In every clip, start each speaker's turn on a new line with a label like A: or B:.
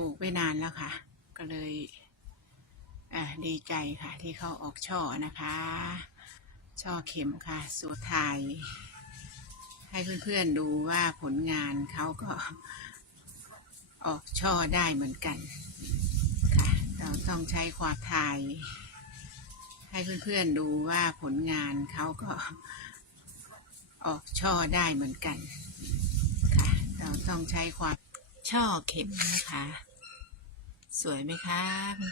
A: ลูกไปนานแล้วค่ะ ก็เลยดีใจค่ะที่เขาออกช่อนะคะ ช่อเข็มค่ะสูตรไทยให้เพื่อนๆดูว่าผลงานเขาก็ออกช่อได้เหมือนกันค่ะ เราต้องใช้ความทาย ให้เพื่อนๆดูว่าผลงานเขาก็ออกช่อได้เหมือนกัน ค่ะ เราต้องใช้ความช่อเข็มนะคะ สวยไหมคะ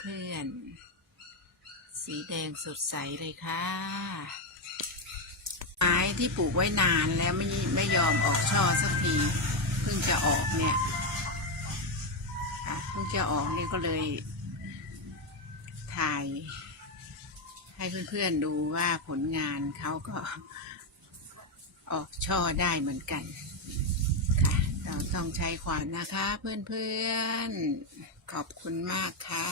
A: เพื่อนๆสีแดงสดใสเลยค่ะ ไม้ที่ปลูกไว้นานแล้วไม่ไม่ยอมออกช่อสักที เพิ่งจะออกเนี่ยเพิ่งจะออกเนี่ยก็เลย ถ่าย ให้เพื่อนๆดูว่าผลงานเขาก็ออกช่อได้เหมือนกัน ค่ะ เราต้องใช้ความนะคะเพื่อนๆ ขอบคุณมากค่ะ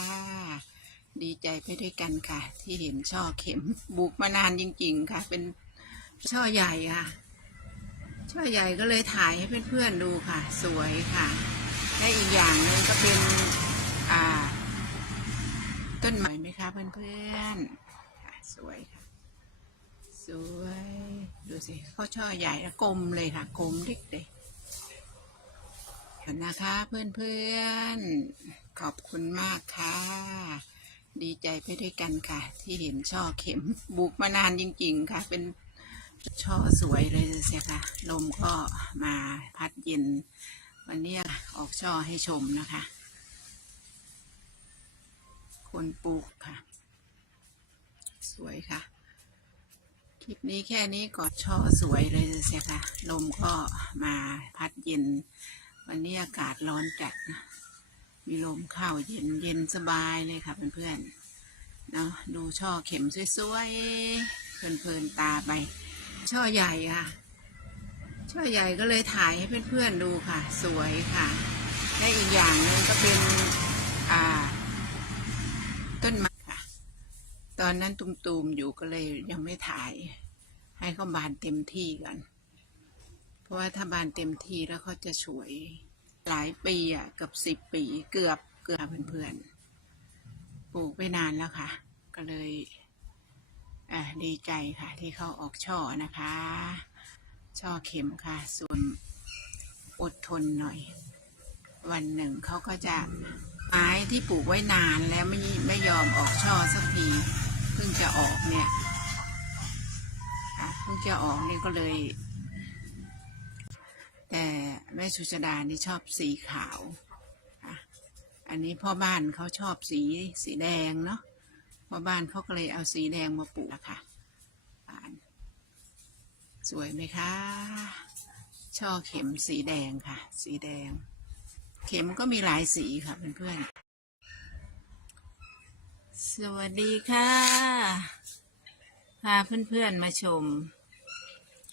A: ดีใจไปด้วยกันค่ะ ที่เห็นช่อเข็มบุกมานานจริง ๆ ค่ะ เป็นช่อใหญ่ค่ะ ช่อใหญ่ก็เลยถ่ายให้เพื่อนๆดูค่ะ สวยค่ะ และอีกอย่างหนึ่งก็เป็นอ่า ต้นไม้ไหมคะเพื่อนๆค่ะสวยค่ะ สวย ดูสิเขาช่อใหญ่แล้วกลมเลยค่ะกลมเด็กเลยเห็นนะคะเพื่อนๆ ขอบคุณมากค่ะ ดีใจไปด้วยกันค่ะ ที่เห็นช่อเข็มบุกมานานจริง ๆ ค่ะ เป็นช่อสวยเลยเสียค่ะ ลมก็มาพัดเย็น วันนี้ออกช่อให้ชมนะคะ คนปลูกค่ะ สวยค่ะ คลิปนี้แค่นี้ก็ช่อสวยเลยเสียค่ะ ลมก็มาพัดเย็น วันนี้อากาศร้อนจัดนะ มีลมเข้าเย็นเย็นสบายเลยค่ะเพื่อนๆเนาะดูช่อเข็มสวยๆเพลินๆตาไป ช่อใหญ่ค่ะ ช่อใหญ่ก็เลยถ่ายให้เพื่อนๆดูค่ะ สวยค่ะและอีกอย่างหนึ่งก็เป็นอ่า ต้นไม้ค่ะ ตอนนั้นตุมๆอยู่ก็เลยยังไม่ถ่าย ให้เขาบานเต็มที่ก่อนเพราะว่าถ้าบานเต็มที่แล้วเขาจะสวย หลายปีอะเกือบสิบปีเกือบเกือบเพื่อนๆปลูกไปนานแล้วค่ะ ก็เลยอ่าดีใจค่ะ ที่เขาออกช่อนะคะ ช่อเข็มค่ะ ส่วนอดทนหน่อย วันหนึ่งเขาก็จะไม้ที่ปลูกไว้นานแล้วไม่ไม่ยอมออกช่อสักทีเพิ่งจะออกเนี่ยเพิ่งจะออกเนี่ยก็เลย แต่แม่สุชดานี่ชอบสีขาวอันนี้พ่อบ้านเขาชอบสีสีแดงเนาะพ่อบ้านเขาก็เลยเอาสีแดงมาปลูกอะค่ะสวยไหมคะ ช่อเข็มสีแดงค่ะ สีแดง เข็มก็มีหลายสีค่ะเพื่อนๆ สวัสดีค่ะพาเพื่อนๆมาชม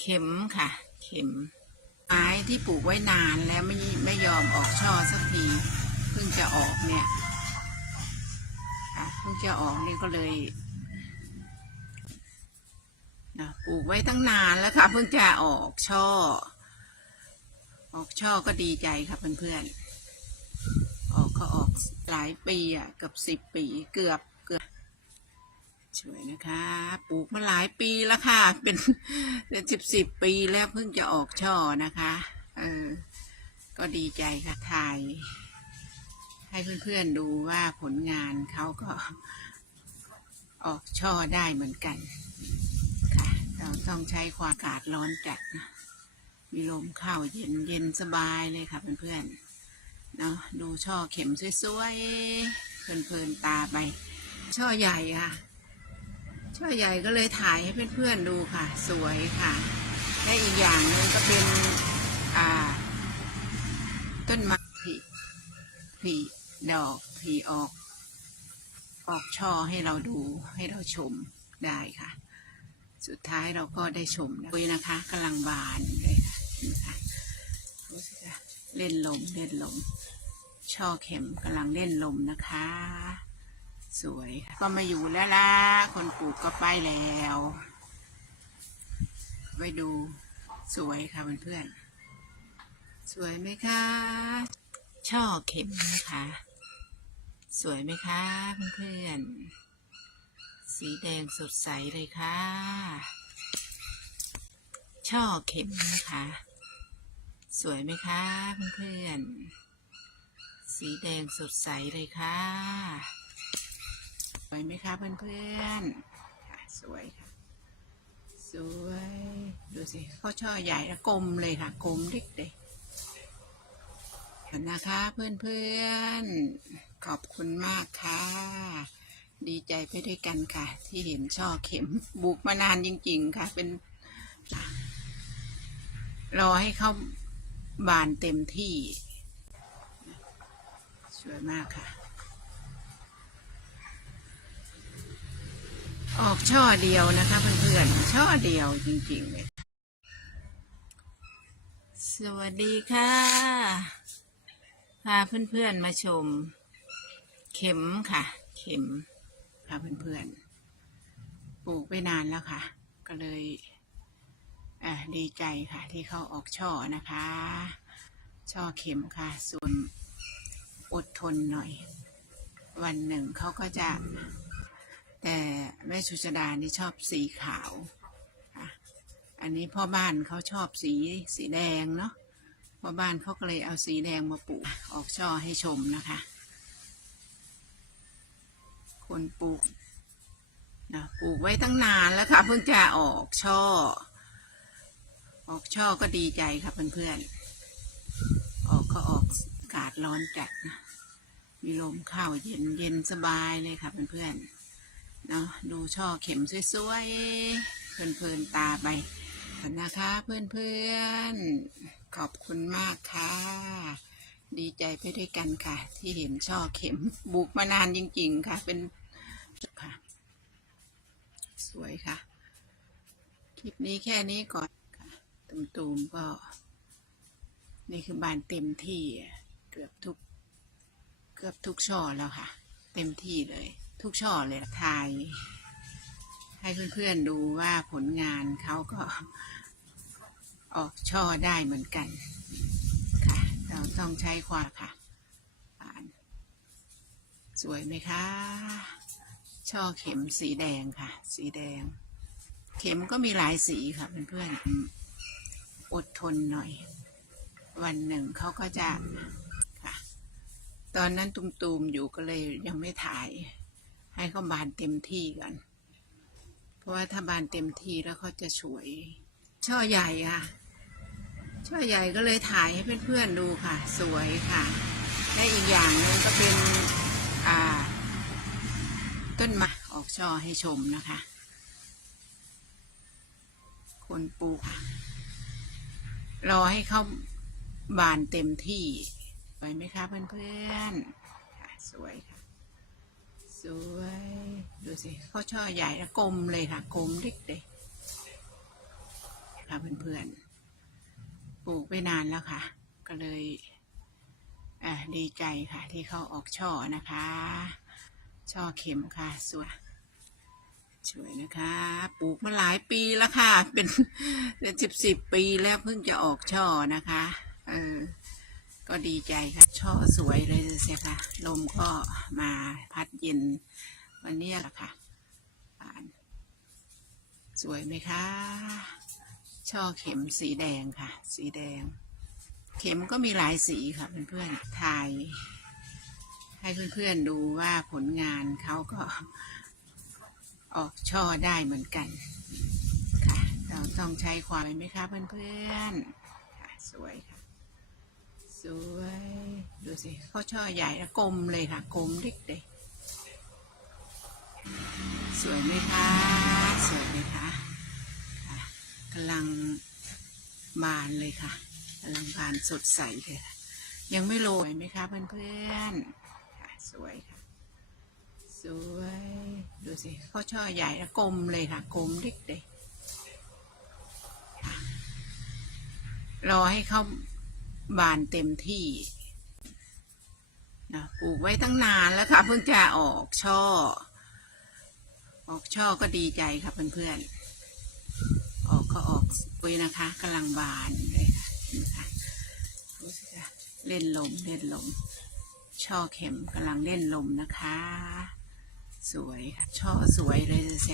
A: เข็มค่ะ เข็ม ไม้ที่ปลูกไว้นานแล้วไม่ไม่ยอมออกช่อสักทีเพิ่งจะออกเนี่ยเพิ่งจะออกเนี่ยก็เลยนะปลูกไว้ตั้งนานแล้วค่ะเพิ่งจะออกช่อ ออกช่อก็ดีใจค่ะเพื่อนๆออกก็ออกหลายปีอะเกือบสิบปีเกือบเกือบ ช่วยนะคะ ปลูกมาหลายปีแล้วค่ะ เป็นเป็นสิบสิบปีแล้วเพิ่งจะออกช่อนะคะ เออ ก็ดีใจค่ะ ถ่าย ให้เพื่อนๆดูว่าผลงานเขาก็ออกช่อได้เหมือนกัน ค่ะ เราต้องใช้ความอากาศร้อนจัดนะมีลมเข้าเย็นเย็นสบายเลยค่ะเพื่อนๆ เนาะดูช่อเข็มสวยๆ เพลินๆ ตาไป ช่อใหญ่ค่ะ ช่อใหญ่ก็เลยถ่ายให้เพื่อนๆดูค่ะ สวยค่ะและอีกอย่างหนึ่งก็เป็นอ่า ต้นไม้ผลิผลิดอกผลิออก ออกช่อให้เราดูให้เราชมได้ค่ะ สุดท้ายเราก็ได้ชมนะคุยนะคะกำลังบานเลยคะดูสิคะเล่นลมเล่นลม ช่อเข็มกำลังเล่นลมนะคะ สวยก็มาอยู่แล้วล่ะคนปลูกก็ไปแล้ว ไปดูสวยค่ะเพื่อนๆสวยไหมคะ ช่อเข็มนะคะ สวยไหมคะเพื่อนๆสีแดงสดใสเลยค่ะ ช่อเข็มนะคะ สวยไหมคะเพื่อนๆสีแดงสดใสเลยค่ะ สวยไหมคะเพื่อนๆค่ะสวยค่ะ สวย ดูสิเขาช่อใหญ่และกลมเลยค่ะ กลมเด็กเด็กนะคะเพื่อนๆขอบคุณมากค่ะ ดีใจไปด้วยกันค่ะ ที่เห็นช่อเข็มบุกมานานจริง ๆ ค่ะ เป็น รอให้เข้าบานเต็มที่ สวยมากค่ะ ออกช่อเดียวนะคะ เพื่อนๆ ช่อเดียวจริงๆเลยสวัสดีค่ะพาเพื่อนๆมาชม เข็มค่ะ เข็มค่ะเพื่อนๆปลูกไปนานแล้วค่ะ ก็เลยดีใจค่ะที่เขาออกช่อนะคะ ช่อเข็มค่ะ ส่วนอดทนหน่อย วันหนึ่งเขาก็จะ แต่แม่ชุชดานี่ชอบสีขาวค่ะอันนี้พ่อบ้านเขาชอบสีสีแดงเนาะพ่อบ้านเขาก็เลยเอาสีแดงมาปลูกออกช่อให้ชมนะคะ คนปลูกนะปลูกไว้ตั้งนานแล้วค่ะ เพิ่งจะออกช่อ ออกช่อก็ดีใจค่ะเพื่อนๆ ออกก็ออกอากาศร้อนจัดนะ มีลมเข้าเย็นเย็นสบายเลยค่ะเพื่อนๆ เนาะดูช่อเข็มสวยๆเพลินๆตาไปขอบคุณนะคะเพื่อนๆ ขอบคุณมากค่ะ ดีใจไปด้วยกันค่ะ ที่เห็นช่อเข็มบุกมานานจริง ๆ ค่ะ เป็นค่ะ สวยค่ะ คลิปนี้แค่นี้ก่อนค่ะตูมๆก็ นี่คือบานเต็มที่เกือบทุก เกือบทุกช่อแล้วค่ะ เต็มที่เลย ทุกช่อเลยถ่ายให้เพื่อนๆดูว่าผลงานเขาก็ออกช่อได้เหมือนกันค่ะเราต้องใช้ความค่ะสวยไหมคะ ช่อเข็มสีแดงค่ะ สีแดง เข็มก็มีหลายสีค่ะเพื่อนๆอดทนหน่อย วันหนึ่งเขาก็จะค่ะตอนนั้นตุมๆอยู่ก็เลยยังไม่ถ่าย ให้เขาบานเต็มที่ก่อนเพราะว่าถ้าบานเต็มที่แล้วเขาจะสวย ช่อใหญ่ค่ะ ช่อใหญ่ก็เลยถ่ายให้เพื่อนๆดูค่ะ สวยค่ะ และอีกอย่างหนึงก็เป็นอ่า ต้นไม้ออกช่อให้ชมนะคะ คนปลูกรอให้เขาบานเต็มที่สวยไหมคะเพื่อนๆสวยค่ะ สวย ดูสิเขาช่อใหญ่และกลมเลยค่ะกลมเด็กเด็กค่ะเพื่อนๆปลูกไปนานแล้วค่ะ ก็เลยดีใจค่ะที่เขาออกช่อนะคะ ช่อเข็มค่ะสวยสวยนะคะ ปลูกมาหลายปีแล้วค่ะ เป็นเป็นสิบสิบปีแล้วเพิ่งจะออกช่อนะคะ เออ ก็ดีใจค่ะ ช่อสวยเลยเสียค่ะ ลมก็มาพัดเย็นวันนี้แหละค่ะ สวยไหมคะ ช่อเข็มสีแดงค่ะ สีแดง เข็มก็มีหลายสีค่ะเพื่อนๆถ่ายให้เพื่อนๆดูว่าผลงานเขาก็ออกช่อได้เหมือนกันค่ะ เราต้องใช้ความไหมคะเพื่อนๆสวยค่ะ สวย ดูสิเขาช่อใหญ่และกลมเลยค่ะกลมเด็กเด็กสวยไหมคะ สวยไหมคะค่ะกำลังบานเลยค่ะกำลังบานสดใสเลยค่ะยังไม่โรยไหมคะเพื่อนๆค่ะสวยค่ะ สวย ดูสิเขาช่อใหญ่และกลมเลยค่ะกลมเด็กเด็กรอให้เขา บานเต็มที่นะปลูกไว้ตั้งนานแล้วค่ะ เพิ่งจะออกช่อ ออกช่อก็ดีใจค่ะเพื่อนๆ ออกก็ออกปุยนะคะกำลังบานเลยค่ะเล่นลมเล่นลม ช่อเข็มกำลังเล่นลมนะคะ สวยค่ะช่อสวยเลยเสีย